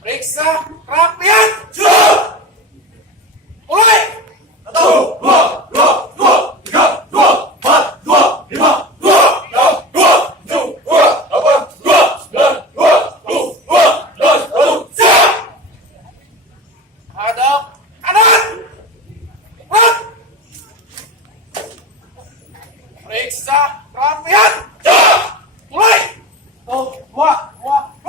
Periksa kerapian. Mulai. 1, 2, 2, 2, 3, 2, 4, 2, 5, 2, 6, 2, 7, 2, 8, 2, 9, 2, 10, 11, 12, siap. Hadap kanan. Gerak. Periksa kerapian. Mulai. 1, 2, 2,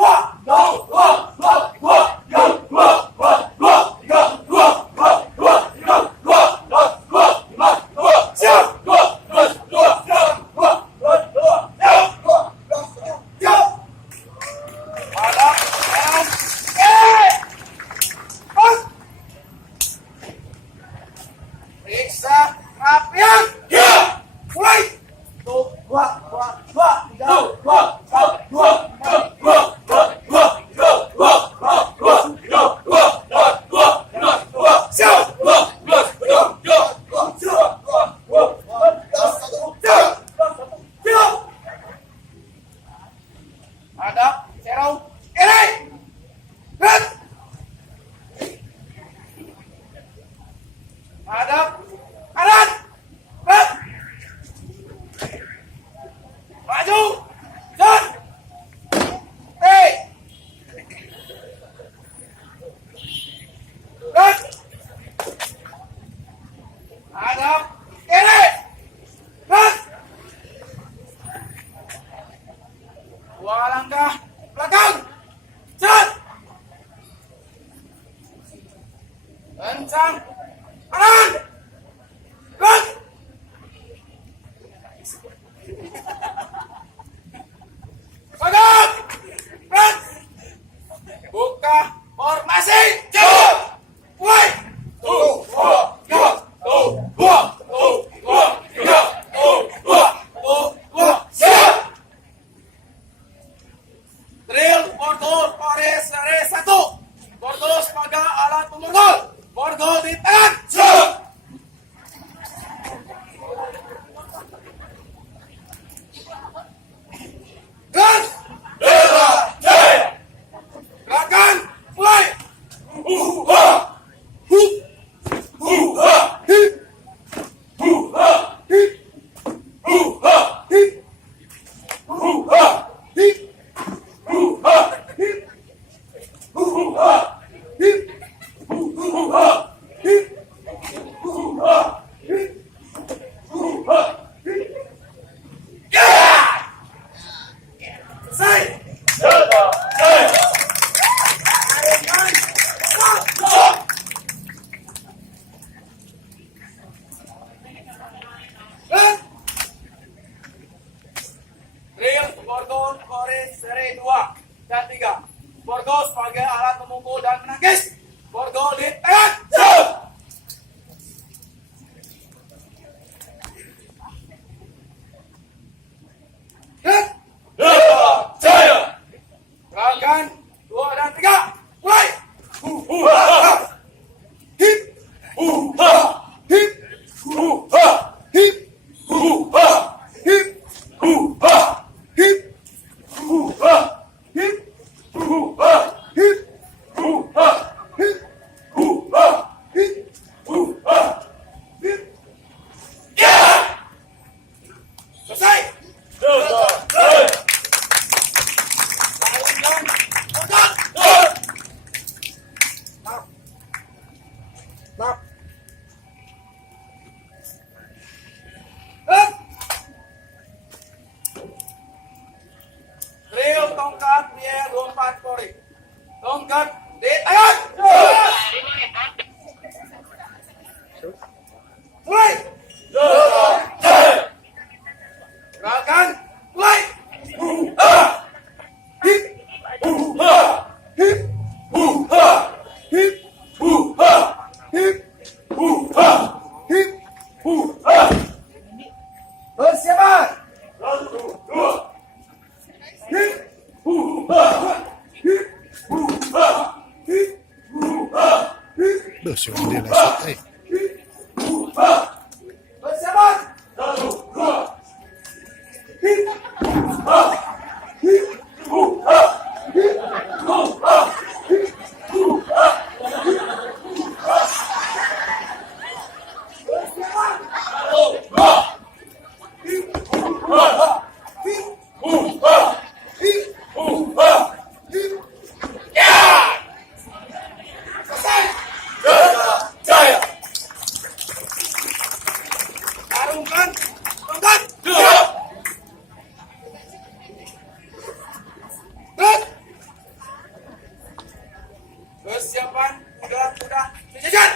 2 langkah belakang. Cepat. Kencang. Kanan. Gerak. Tegak. Gerak. Buka formasi. Cepat. Mulai. 1, 2, 3, 1, 2, 3, 2, siap. Drill, borgol, pores, 1. Borgol sebagai alat pemukul. Borgol di baris seri 2 dan 3. Borgo sebagai alat memukul dan menangkis. Borgo di tangan. Jaya. Gerakan 2 dan 3. Mulai. Hip. Hip. Hip. Hip. Hip. Drill tongkat biar lompat pori. Tongkat di tangan. Mulai. Gerakan mulai. Hip. Hip. Hip. Hip. Hip. Persiapan. 1, 2. Hip. Duh, si Wandi lesot, Persiapan. 1, 2. Hip. Persiapan sudah sejajar.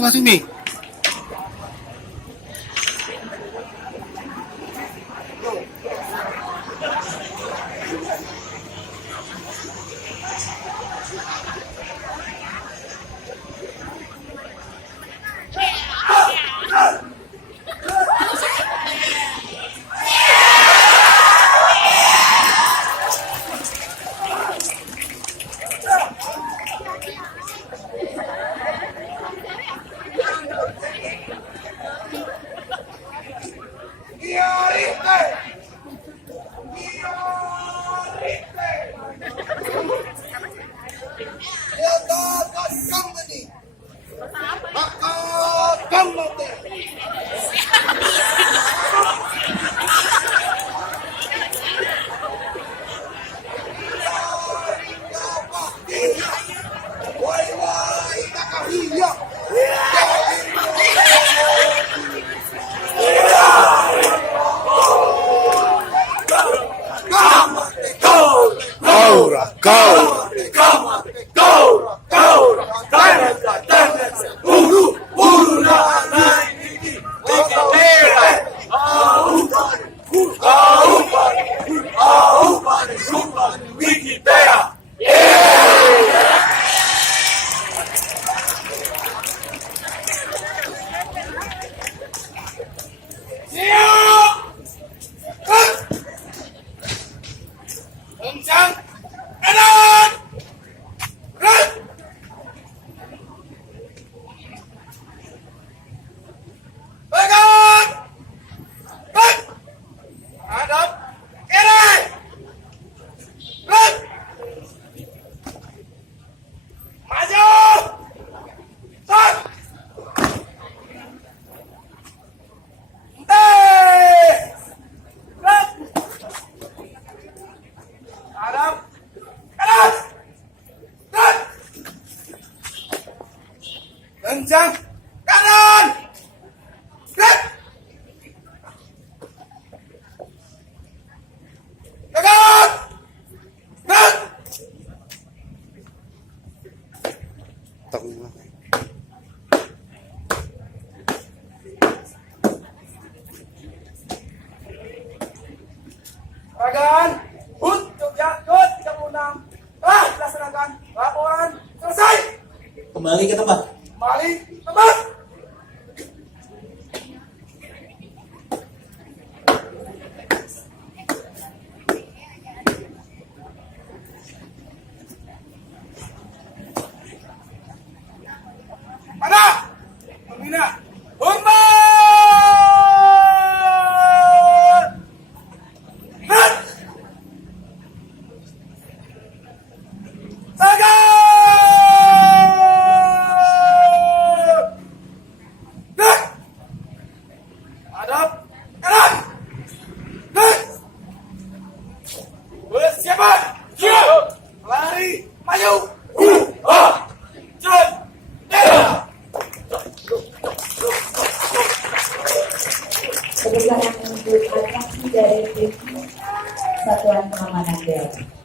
Langsung nih. Peragaan. Untuk yang ke-36 telah dilaksanakan. Laporan selesai. Kembali ke tempat. Kembali tempat. Mana? Pembina. Hormat. Berat. Sagap. Berat. Hadap kanan. Berat. Persiapan. Siap. Lari. Maju. Jalan. Kebutuhan yang menuju atraksi dari tim Satuan Pengamanan Daerah.